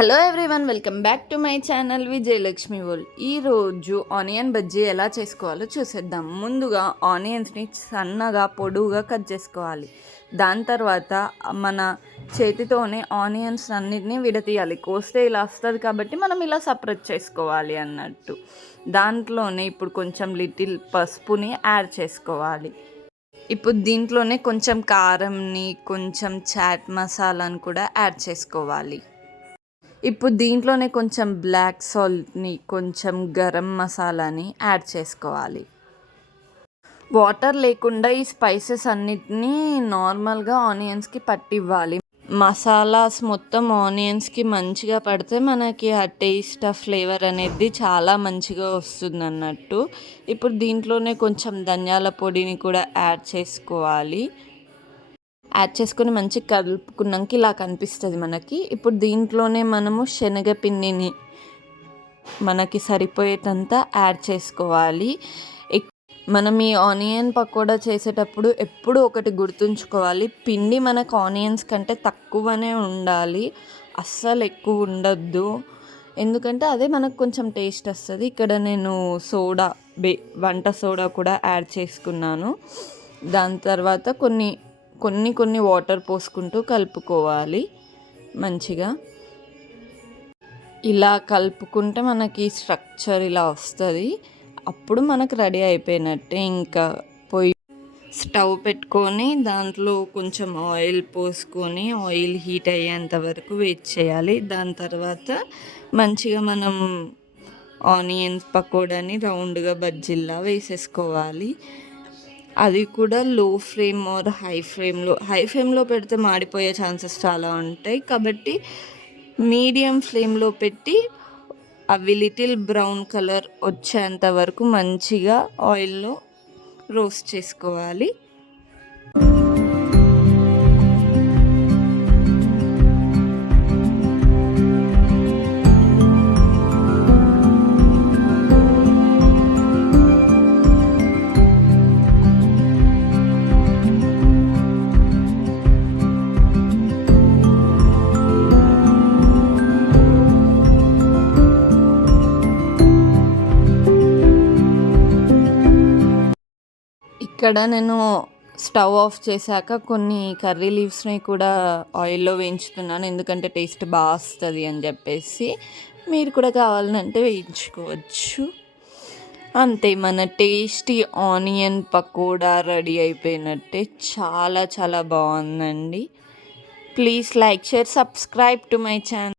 Hello everyone, welcome back to my channel Vijayalakshmi world. ఈరోజు onion bajji ఎలా చేసుకోవాలో చూసేద్దాం. ముందుగా ఆనియన్స్ని సన్నగా పొడువుగా కట్ చేసుకోవాలి. దాని తర్వాత మన చేతితోనే ఆనియన్స్ అన్నిటినీ విడతీయాలి. కోస్తే ఇలా వస్తుంది కాబట్టి మనం ఇలా సపరేట్ చేసుకోవాలి అన్నట్టు. దాంట్లోనే ఇప్పుడు కొంచెం లిటిల్ పసుపుని యాడ్ చేసుకోవాలి. ఇప్పుడు దీంట్లోనే కొంచెం కారంని, కొంచెం చాట్ మసాలాని కూడా యాడ్ చేసుకోవాలి. ఇప్పుడు దీంట్లోనే కొంచెం బ్లాక్ సాల్ట్ని, కొంచెం గరం మసాలాని యాడ్ చేసుకోవాలి. వాటర్ లేకుండా ఈ స్పైసెస్ అన్నిటినీ నార్మల్గా ఆనియన్స్కి పట్టివ్వాలి. మసాలాస్ మొత్తం ఆనియన్స్కి మంచిగా పడితే మనకి ఆ టేస్ట్, ఆ ఫ్లేవర్ అనేది చాలా మంచిగా వస్తుంది అన్నట్టు. ఇప్పుడు దీంట్లోనే కొంచెం ధనియాల పొడిని కూడా యాడ్ చేసుకోవాలి. యాడ్ చేసుకొని మంచిగా కలుపుకున్నాక ఇలా కనిపిస్తుంది మనకి. ఇప్పుడు దీంట్లోనే మనము శనగపిండిని మనకి సరిపోయేటంత యాడ్ చేసుకోవాలి. మనం ఈ ఆనియన్ పకోడా చేసేటప్పుడు ఎప్పుడు ఒకటి గుర్తుంచుకోవాలి, పిండి మనకు ఆనియన్స్ కంటే తక్కువనే ఉండాలి, అస్సలు ఎక్కువ ఉండద్దు. ఎందుకంటే అదే మనకు కొంచెం టేస్ట్ వస్తుంది. ఇక్కడ నేను వంట సోడా కూడా యాడ్ చేసుకున్నాను. దాని తర్వాత కొన్ని వాటర్ పోసుకుంటూ కలుపుకోవాలి మంచిగా. ఇలా కలుపుకుంటే మనకి స్ట్రక్చర్ ఇలా వస్తుంది. అప్పుడు మనకు రెడీ అయిపోయినట్టే. ఇంకా స్టవ్ పెట్టుకొని దాంట్లో కొంచెం ఆయిల్ పోసుకొని ఆయిల్ హీట్ అయ్యేంత వరకు వెయిట్ చేయాలి. దాని తర్వాత మంచిగా మనం ఆనియన్స్ పకోడాని రౌండ్గా బజ్జీల్లా వేసేసుకోవాలి. అది కూడా లో ఫ్లేమ్ ఆర్ హై ఫ్లేమ్లో పెడితే మాడిపోయే ఛాన్సెస్ చాలా ఉంటాయి. కాబట్టి మీడియం ఫ్లేమ్లో పెట్టి అవి లిటిల్ బ్రౌన్ కలర్ వచ్చేంత వరకు మంచిగా ఆయిల్లో రోస్ట్ చేసుకోవాలి. ఇక్కడ నేను స్టవ్ ఆఫ్ చేశాక కొన్ని కర్రీ లీవ్స్ని కూడా ఆయిల్లో వేయించుతున్నాను, ఎందుకంటే టేస్ట్ బాగా వస్తుంది అని చెప్పేసి. మీరు కూడా కావాలంటే వేయించుకోవచ్చు. అంతే, మన టేస్టీ ఆనియన్ పకోడా రెడీ అయిపోయినట్టే. చాలా చాలా బాగుందండి. Please like, share, subscribe to my channel.